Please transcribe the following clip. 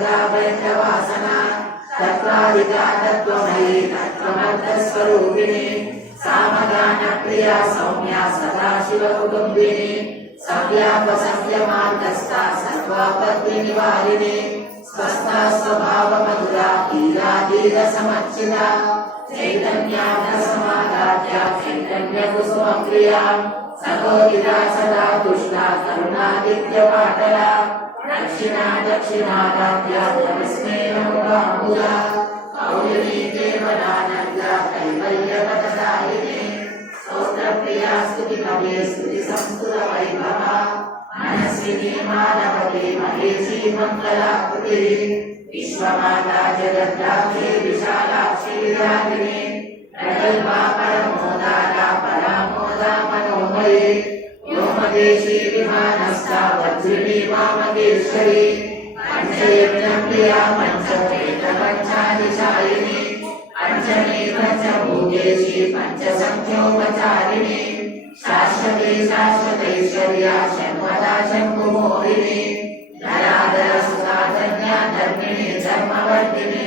सर्गाभयवासना तत्त्वादिता तत्त्वमयी तत्त्वमर्थस्वरूपिणी सामगान प्रिया सौम्या सदाशिवकुटुम्बिनी सव्यापसव्यमार्गस्था सर्वापत्तिनिवारिणी स्वस्था स्वभावमधुरा धीराधीरसमर्चिता चैतन्यार्थसमाराध्या चैतन्यकुसुमप्रिया सकोदिता सदा तुष्टा करुणादित्यपाटला दक्षिणा दक्षिणाराध्या तस्मै नमोऽमुदा कौलिनी केवलानन्दा कैवल्यपददायिनी स्तोत्रप्रिया स्तुतिकवे स्तुतिसंस्तुतवैभवा मनस्विनी मानवती महेशी मङ्गलाकृतिः विश्वमाता जगद्धात्री विशालाक्षी विरागिणी प्रगल्भा परमोदारा परामोदा मनोमयी व्योमदेशी विमानस्था वज्रिणी वामकेश्वरी पंचयज्ञप्रिया पंचप्रेतपञ्चादिशायिनी पंचमी पंचभूतेशी पंचसंख्योपचारिणी शाश्वती शाश्वतैश्वर्या शम्पदा शम्भुमोहिनी धराधर सुधाधन्या धर्मिणी धर्मवर्धिनी